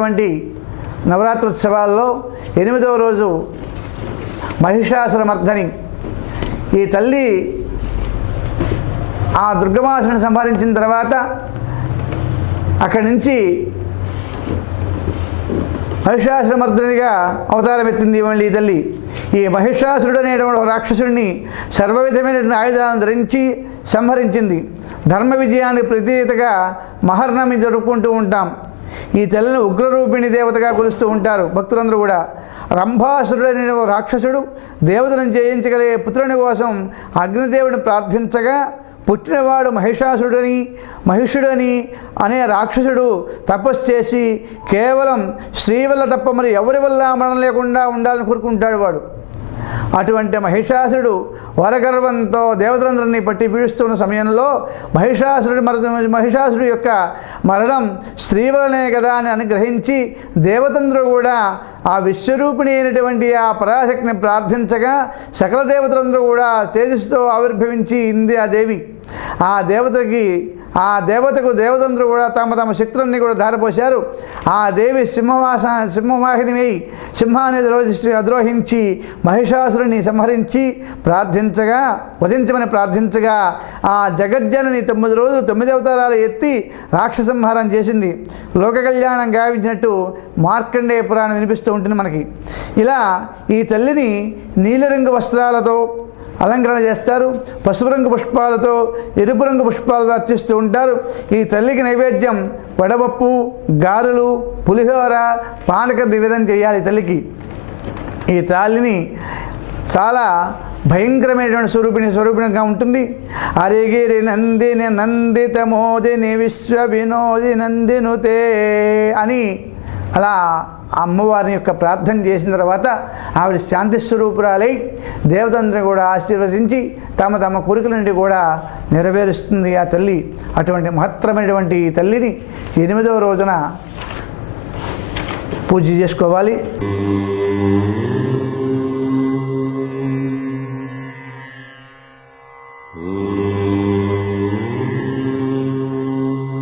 జరుగుతున్నటువంటి నవరాత్రోత్సవాల్లో 8వ రోజు మహిషాసురమర్దని. ఈ తల్లి ఆ దుర్గమాసుని సంహరించిన తర్వాత అక్కడి నుంచి మహిషాసురమర్దనిగా అవతారం ఎత్తింది మళ్ళీ ఈ తల్లి. ఈ మహిషాసురుడు అనేటువంటి రాక్షసుడిని సర్వవిధమైన ఆయుధాలను ధరించి సంహరించింది. ధర్మ విజయానికి ప్రతీతగా మహర్నమి జరుపుకుంటూ ఉంటాం. ఈ తల్లిని ఉగ్రరూపిణి దేవతగా కొలుస్తూ ఉంటారు భక్తులందరూ కూడా. రంభాసురుడు అనే రాక్షసుడు దేవతలను జయించగలిగే పుత్రుని కోసం అగ్నిదేవుడిని ప్రార్థించగా పుట్టినవాడు మహిషుడని అనే రాక్షసుడు తపస్సు చేసి కేవలం స్త్రీ వల్ల తప్ప మరి ఎవరి వల్ల మరణం లేకుండా ఉండాలని కోరుకుంటాడు వాడు. అటువంటి మహిషాసురుడు వరగర్వంతో దేవతలందరినీ పట్టి పీడిస్తున్న సమయంలో మహిషాసురుడు యొక్క మరణం స్త్రీ వలనే కదా అని అనుగ్రహించి దేవతందరూ కూడా ఆ విశ్వరూపిణి అయినటువంటి ఆ పరాశక్తిని ప్రార్థించగా సకల దేవతలందరూ కూడా తేజస్సుతో ఆవిర్భవించి ఇంది ఆ దేవి. ఆ దేవతకు దేవతందరూ కూడా తమ శక్తులన్నీ కూడా ధారపోశారు. ఆ దేవి సింహవాహిని సింహాన్ని అద్రోహించి మహిషాసురుని సంహరించి వధించమని ప్రార్థించగా ఆ జగజ్జనని 9 రోజులు 9 అవతారాలు ఎత్తి రాక్షస సంహారం చేసింది. లోక కళ్యాణం గావించినట్టు మార్కండేయ పురాణం వినిపిస్తూ ఉంటుంది మనకి. ఇలా ఈ తల్లిని నీలిరంగు వస్త్రాలతో అలంకరణ చేస్తారు. పసుపు రంగు పుష్పాలతో ఎరుపు రంగు పుష్పాలతో అర్చిస్తూ ఉంటారు. ఈ తల్లికి నైవేద్యం వడపప్పు, గారెలు, పులిహోర, పానక నివేదన చేయాలి. తల్లికి ఈ తల్లిని చాలా భయంకరమైనటువంటి స్వరూపిణిగా ఉంటుంది. అరిగిరి నందిని నందిత మోదిని విశ్వ వినోది నందినుతే అని అలా అమ్మవారిని యొక్క ప్రార్థన చేసిన తర్వాత ఆవిడ శాంతి స్వరూపురాలై దేవతందరిని కూడా ఆశీర్వదించి తమ కోరికలన్నింటి కూడా నెరవేరుస్తుంది ఆ తల్లి. అటువంటి మహత్తరమైనటువంటి ఈ తల్లిని 8వ రోజున పూజ చేసుకోవాలి.